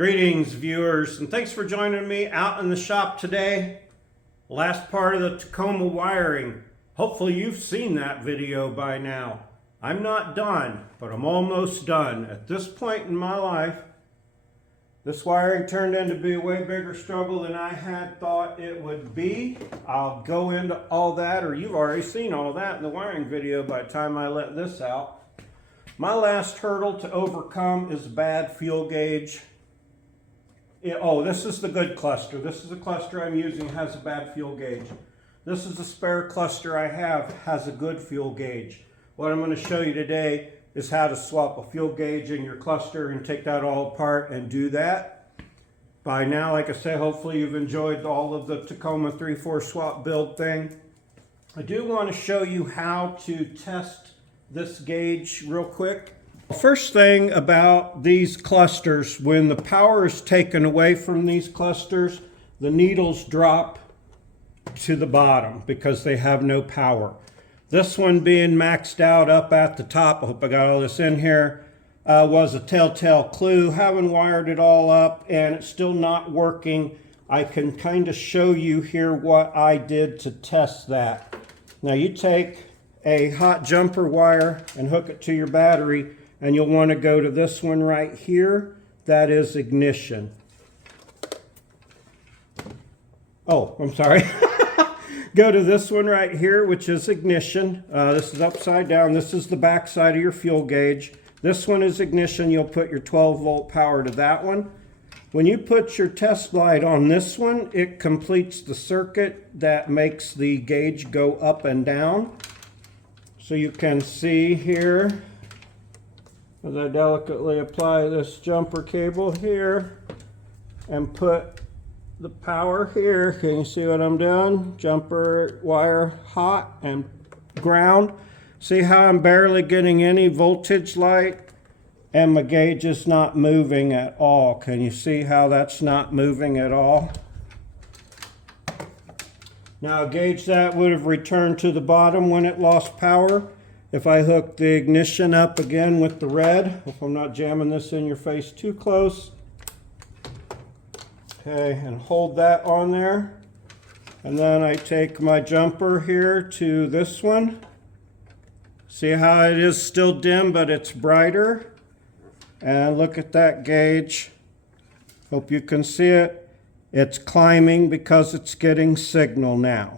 Greetings, viewers, and thanks for joining me out in the shop today. Last part of the Tacoma wiring. Hopefully you've seen that video by now. I'm not done, but I'm almost done. At this point in my life, this wiring turned out to be a way bigger struggle than I had thought it would be. I'll go into all that, or you've already seen all that in the wiring video by the time I let this out. My last hurdle to overcome is a bad fuel gauge. This is the good cluster. This is the cluster I'm using, has a bad fuel gauge. This is the spare cluster I have, has a good fuel gauge. What I'm going to show you today is how to swap a fuel gauge in your cluster and take that all apart and do that. By now, like I said, hopefully you've enjoyed all of the Tacoma 3/4 swap build thing. I do want to show you how to test this gauge real quick. First thing about these clusters, when the power is taken away from these clusters, the needles drop to the bottom because they have no power. This one being maxed out up at the top, I hope I got all this in here, was a telltale clue. Haven't wired it all up and it's still not working. I can kind of show you here what I did to test that. Now you take a hot jumper wire and hook it to your battery, and you'll want to go to this one right here. That is ignition. Oh, I'm sorry. Go to this one right here, which is ignition. This is upside down. This is the back side of your fuel gauge. This one is ignition. You'll put your 12-volt power to that one. When you put your test light on this one, it completes the circuit that makes the gauge go up and down. So you can see here, as I delicately apply this jumper cable here and put the power here. Can you see what I'm doing? Jumper wire hot and ground. See how I'm barely getting any voltage light and my gauge is not moving at all. Can you see how that's not moving at all? Now a gauge that would have returned to the bottom when it lost power. If I hook the ignition up again with the red, if I'm not jamming this in your face too close. Okay, and hold that on there. And then I take my jumper here to this one. See how it is still dim, but it's brighter. And look at that gauge. Hope you can see it. It's climbing because it's getting signal now.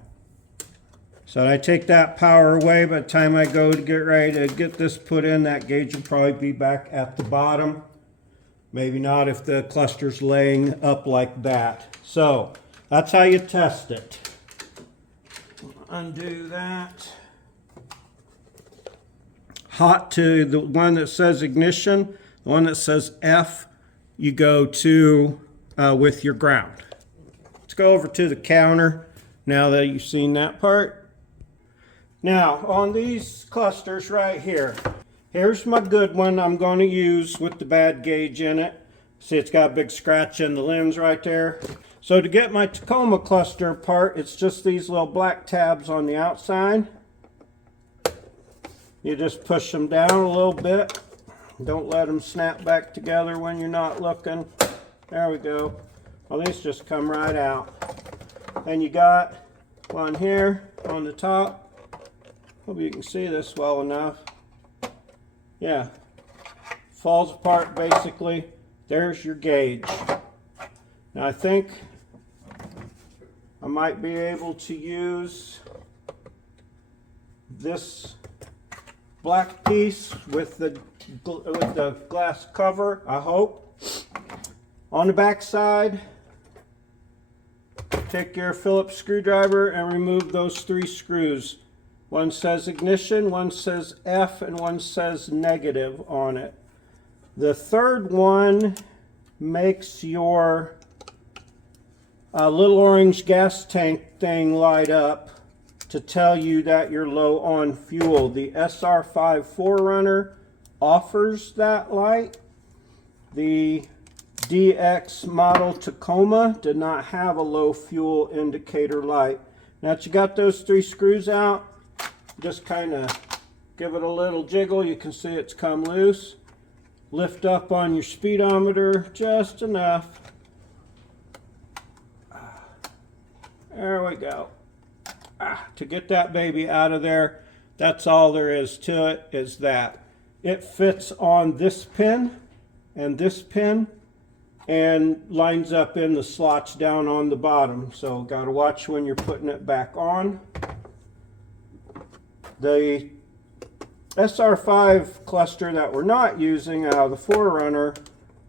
So I take that power away. By the time I go to get ready to get this put in, that gauge will probably be back at the bottom. Maybe not if the cluster's laying up like that. So that's how you test it. Undo that. Hot to the one that says ignition. The one that says F, you go to with your ground. Let's go over to the counter now that you've seen that part. Now, on these clusters right here, here's my good one I'm going to use with the bad gauge in it. See, it's got a big scratch in the lens right there. So to get my Tacoma cluster apart, it's just these little black tabs on the outside. You just push them down a little bit. Don't let them snap back together when you're not looking. There we go. Well, these just come right out. And you got one here on the top. Hope you can see this well enough. Yeah, falls apart basically. There's your gauge. Now I think I might be able to use this black piece with the glass cover, I hope. On the back side, take your Phillips screwdriver and remove those 3 screws. One says ignition, one says F, and one says negative on it. The third one makes your little orange gas tank thing light up to tell you that you're low on fuel. The SR5 4runner offers that light. The DX model Tacoma did not have a low fuel indicator light. Now that you got those 3 screws out, just kind of give it a little jiggle. You can see it's come loose. lift up on your speedometer just enough. There we go. To get that baby out of there, that's all there is to it, is that it fits on this pin and this pin and lines up in the slots down on the bottom. So got to watch when you're putting it back on. The SR5 cluster that we're not using out of the 4runner,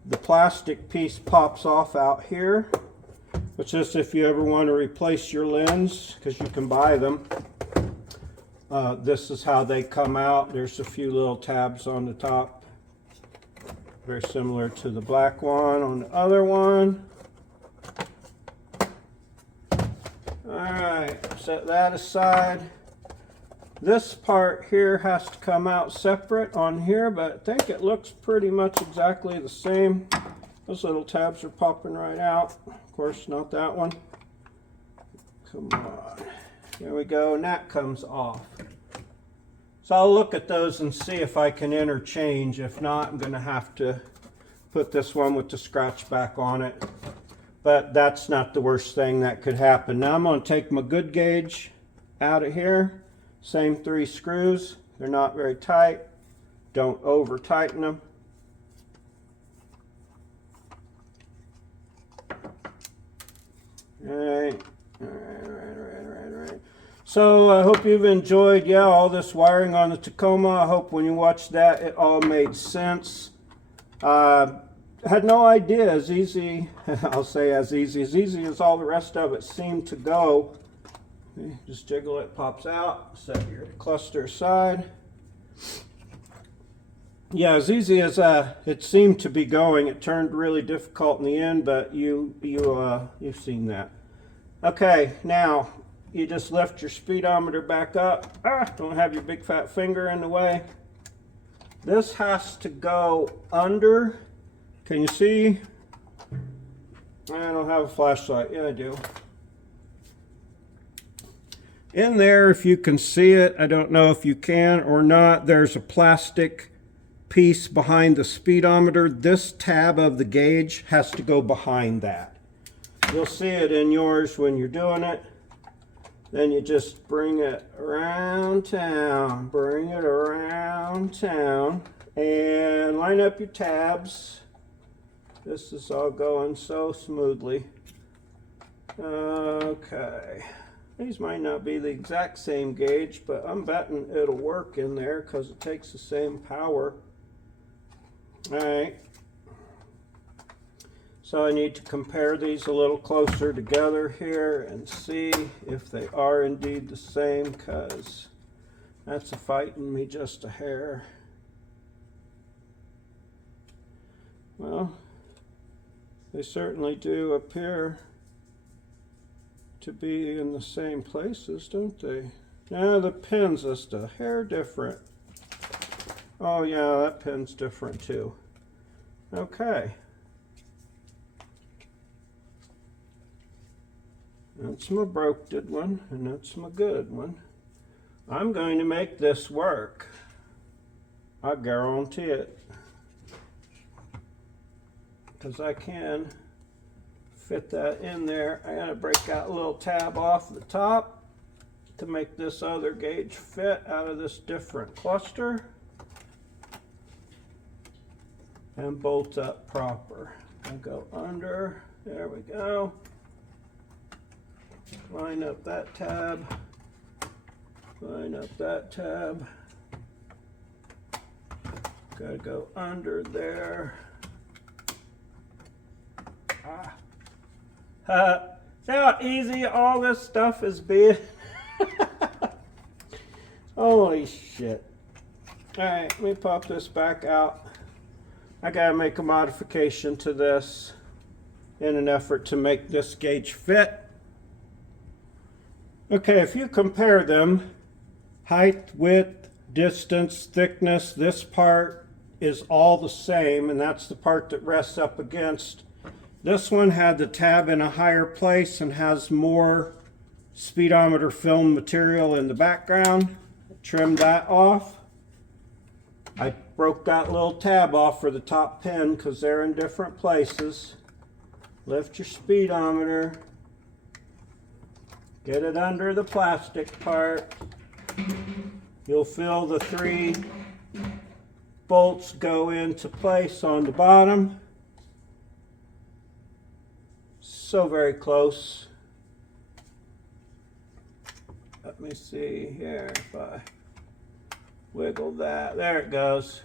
the plastic piece pops off out here, which is if you ever want to replace your lens, because you can buy them. This is how they come out. There's a few little tabs on the top, very similar to the black one on the other one. Alright, set that aside. This part here has to come out separate on here, but I think it looks pretty much exactly the same. Those little tabs are popping right out. Of course, not that one. Come on. There we go, and that comes off. So I'll look at those and see if I can interchange. If not, I'm going to have to put this one with the scratch back on it. But that's not the worst thing that could happen. Now I'm going to take my good gauge out of here. Same 3 screws. They're not very tight. Don't over tighten them. Alright. So I hope you've enjoyed, all this wiring on the Tacoma. I hope when you watch that it all made sense. I had no idea as easy, I'll say as easy as all the rest of it seemed to go. Just jiggle it, pops out, set your cluster aside. Yeah, as easy as it seemed to be going, it turned really difficult in the end, but you've seen that. Okay, now you just lift your speedometer back up. Don't have your big fat finger in the way. This has to go under. Can you see? I don't have a flashlight. Yeah, I do. In there, if you can see it, I don't know if you can or not, there's a plastic piece behind the speedometer. This tab of the gauge has to go behind that. You'll see it in yours when you're doing it. Then you just bring it around town, bring it around town, and line up your tabs. This is all going so smoothly. Okay. These might not be the exact same gauge, but I'm betting it'll work in there because it takes the same power. Alright. So I need to compare these a little closer together here and see if they are indeed the same, because that's fighting me just a hair. Well, they certainly do appear to be in the same places, don't they? Yeah, the pin's just a hair different. Oh yeah, that pin's different too. Okay. That's my broken one, and that's my good one. I'm going to make this work. I guarantee it. Because I can fit that in there. I gotta break that little tab off the top to make this other gauge fit out of this different cluster. And bolt up proper. I'll go under. There we go. Line up that tab. Line up that tab. Gotta go under there. See how easy all this stuff is being? Holy shit. Alright, let me pop this back out. I gotta make a modification to this in an effort to make this gauge fit. Okay, if you compare them, height, width, distance, thickness, this part is all the same, and that's the part that rests up against. This one had the tab in a higher place and has more speedometer film material in the background. Trimmed that off. I broke that little tab off for the top pin because they're in different places. Lift your speedometer. Get it under the plastic part. You'll feel the 3 bolts go into place on the bottom. So very close. Let me see here if I wiggle that. There it goes.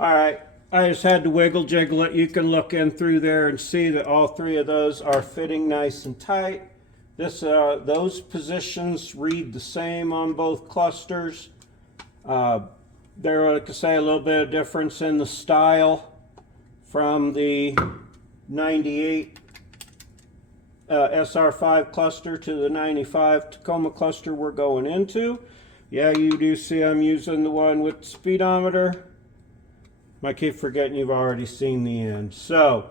All right, I just had to wiggle jiggle it. You can look in through there and see that all 3 of those are fitting nice and tight. Those positions read the same on both clusters. There, like I say, a little bit of difference in the style from the 98 SR5 cluster to the 95 Tacoma cluster we're going into. Yeah, you do see I'm using the one with the speedometer. I keep forgetting you've already seen the end. So,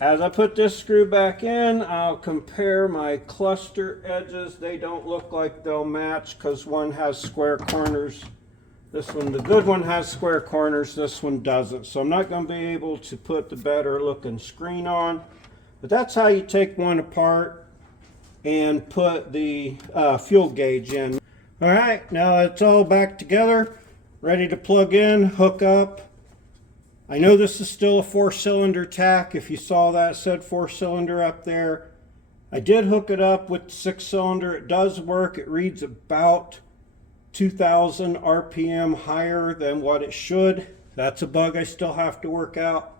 as I put this screw back in, I'll compare my cluster edges. They don't look like they'll match because one has square corners. This one, the good one, has square corners. This one doesn't. So I'm not going to be able to put the better looking screen on. But that's how you take one apart and put the fuel gauge in. All right, now it's all back together, ready to plug in, hook up. I know this is still a 4-cylinder tack. If you saw that, it said 4-cylinder up there. I did hook it up with 6-cylinder. It does work. It reads about 2,000 RPM higher than what it should. That's a bug I still have to work out.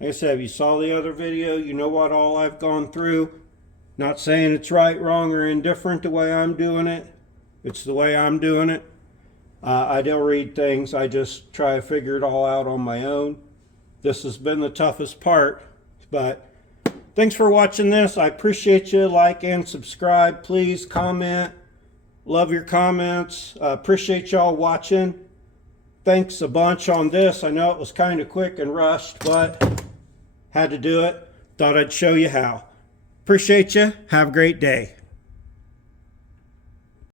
Like I said, if you saw the other video, you know what all I've gone through. Not saying it's right, wrong, or indifferent the way I'm doing it. It's the way I'm doing it. I don't read things. I just try to figure it all out on my own. This has been the toughest part, but thanks for watching this. I appreciate you. Like and subscribe. Please comment. Love your comments. Appreciate y'all watching. Thanks a bunch on this. I know it was kind of quick and rushed, but had to do it. Thought I'd show you how. Appreciate you. Have a great day.